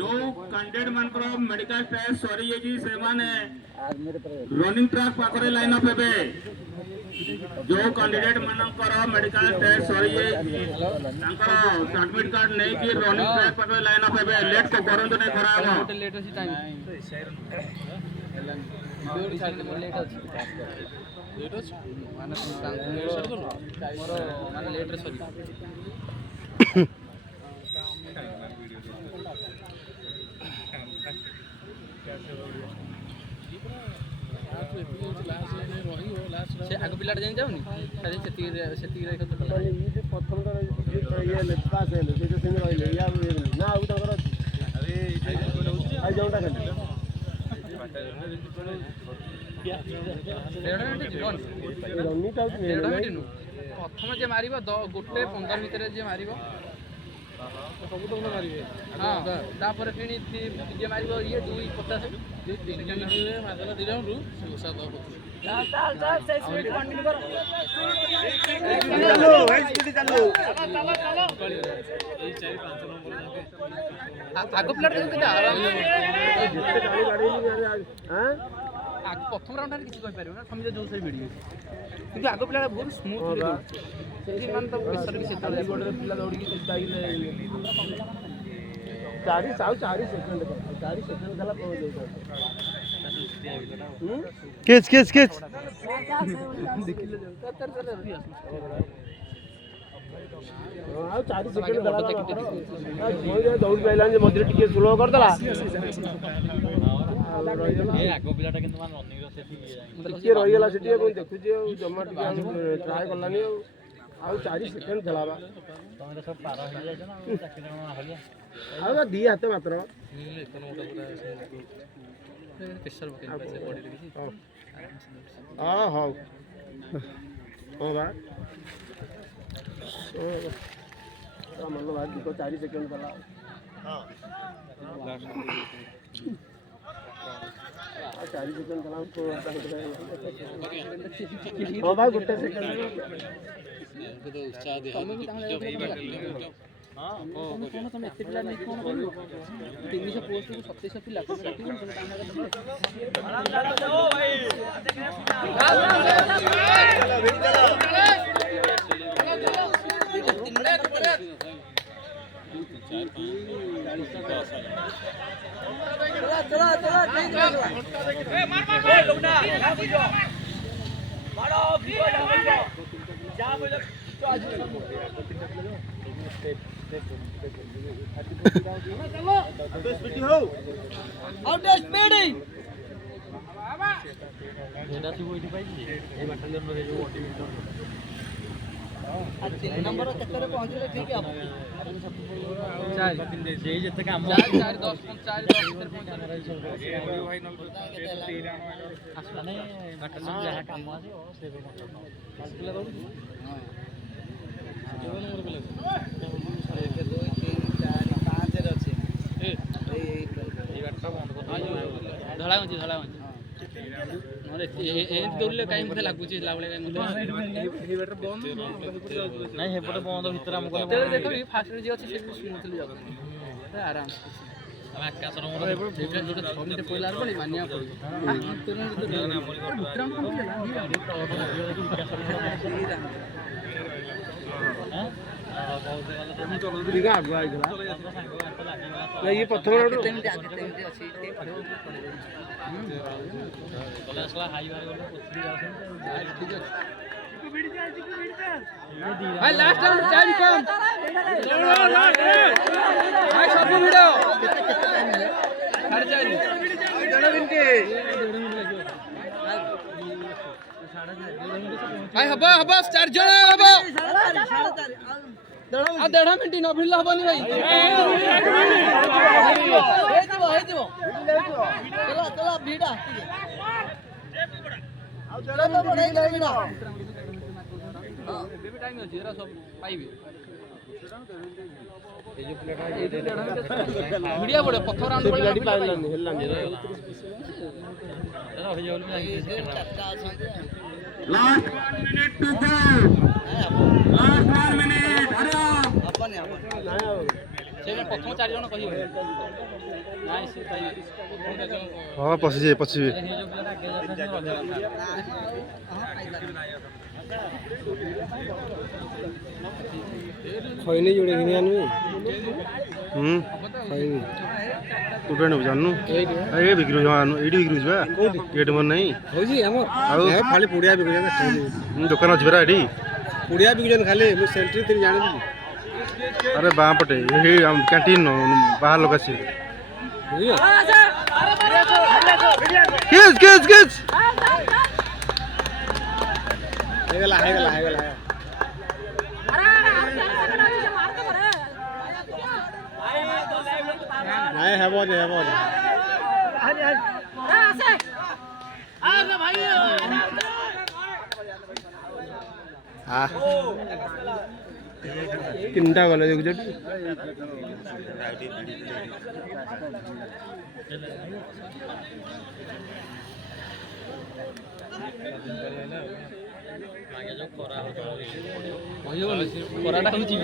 जो कैंडिडेट मानकर medical test sorry ये जी से माने रनिंग ट्रैक पाखरे लाइन अप हेबे जो कैंडिडेट मानकर मेडिकल टेस्ट सॉरी ये तांकर एडमिट कार्ड नहीं कि रनिंग ट्रैक पाखरे लाइन अप हेबे लेट को करंत नहीं करावा लेट अछि टाइम ब्यूटी साइड लेट अछि माने लेट मोर माने लेट रे सॉरी से आगो पिलाट जाई जाउनी खाली सेती रे प्रथम का ये पास है से तो सिंह रहिले या ना आउ तकर अरे आई जाउटा खाली रन्नी टाउट प्रथम जे मारिबो गोटे 15 भीतर जे मारिबो सब तो मारिबे हां तापर फिनी जे मारिबो ये 250 जे 3 जन रे मारला 2 राउंड से ओसा दो चल चल 6 मिनट कंटिन्यू करो चलो स्पीड चलो ए 4 5 नंबर आगो प्लेट के आराम हां आग प्रथम राउंड रे किछि कहि परिबो ना समझे जो से वीडियो কিন্তু আগ পিলা বহুত স্মুথলি সেই মান তো প্রেসার কি সেটা বড় পিলা দৌড়ি কি চাইলে 4 সেকেন্ড 4 সেকেন্ড গলা পৌঁছ যাই किच देखिले ଆଉ 4 ସେକେଣ୍ଡ ଗଲା ଦୌଡ଼ି ପାଇଲା ଯେ ମଝିରେ ଟିକେ ସ୍ଲୋ କରିଦେଲା ए आगो पिलाटा किंतु मान रनिंग रो सेठी ଟିକେ ରହିଗଲା ସେଠି ମୁଁ ଦେଖୁଛି ଆଉ ଜମା ଟିକେ ଟ୍ରାଏ କଲାନି ଆଉ 4 ସେକେଣ୍ଡ ଥଲାବା ତମେ ତ ସବୁ ପାର ହେଇ ଯାଇଛ ନା ଚାକିରି ନ ହଲିଆ ଆଉ ନା ଦି ହାତ ମାତ୍ର ଏକ ନୋଟ ପୁରା ପ୍ରେସର ପକେଇ ପାছে बॉडी रे କିଛି हां हां हो बा ओ मन लो भाई को 4 सेकेंड थला हां 4 सेकेंड चलाओ तो ओ भाई गुट्टे सेकेंड तो उत्साह दे हां कोन तुम एते पिला नहीं कोन करू 300 पोस्ट को 2700 पिला को काटी कोन ओ भाई चला ए मार ए लौना जा बुझो मारो भिगो जा बुझो तो आज चलो स्पीड हो आउट स्पीडिंग बाबा एटा सी बोइटी पाई ए बाटालियन रे जो ऑटोमेटिक आज 3 नंबर केतरे पहुंचले ठीक है 4 जे जते काम 4 10 4 10 भाई नल आसला ने बाटालियन जहा काम आसे ओ से पिला दो हां केवन नंबर पिला 1 2 3 4 5 रे अछि ए बाटा बंद कर धळा होची मोरे ए दौड़ले काई मते लागुची लावले काई मते इन्वर्टर बंद नहीं हेपट बंद भीतर हम को देखो फास्ट जे अछि से स्मूथली जाउ आराम से हम आकाश रो मोर जेटा जो 6 मिनिट पहिला आर मानिया पड़ी तुरंत तो विक्रम को ये प्रथम राउंड अछि कलेसला हाई वाले बोले पुछली जासन ठीक है भाई लास्ट राउंड टाइम कम लास्ट भाई सब वीडियो हट जाए डेढ़ मिनट भाई हबा हबा 4 जण हबा 1.5 मिनट न भिड़ला हबनी भाई हेदिबो चला भिड़ा आ चला तो बड़े भिड़ा हां बेबी टाइम अछि एरा सब पाइबे ଭିଡ଼ିଆ ପଡ଼ିବ ପ୍ରଥମ ରାଉଣ୍ଡ ପିଲାଟି ପାଇଲାନି last 1 minute to go. Last 1 minute. Hurry up. ସେ ପ୍ରଥମ 4 ଜଣ କହିବେ ନାଇଁ ସେ ପାଇବେ ହଁ ପଶିଯିବେ ପଶିଯିବେ ଖଇନି ଯୋଡ଼େ ଘିନି ଆଣିବି ଖଇନି କୋଉଠି ଆଣିବୁ ଜାଣିନୁ ଏ ବିକ୍ରି ଆଣୁ ଏଇଠି ବିକ୍ରି ଯିବା ଗେଟ୍ ମୋର ନାହିଁ ହଉଛି ଆମର ଆଉ ଖାଲି ପୁଡ଼ିଆ ବିକୁଛନ୍ତି ଖଇନି ଦୋକାନ ଅଛି ପରା ଏଠି ପୁଡ଼ିଆ ବିକୁଛନ୍ତି ଖାଲି ମୁଁ ସେଣ୍ଟ୍ରି ତିନି ଜାଣିବି ଆରେ ବାଁ ପଟେ ଏଇ କ୍ୟାଣ୍ଟିନ୍ ବାହାର ଲୋକ ଆସିବେ ହେଇଗଲା ହେଇଗଲା ହେଇଗଲା ନାଇଁ ହେବନି ହେବନି ତିନିଟା ଗଲେ ଦେଖୁଛ ଖରାଟା ହେଉଛି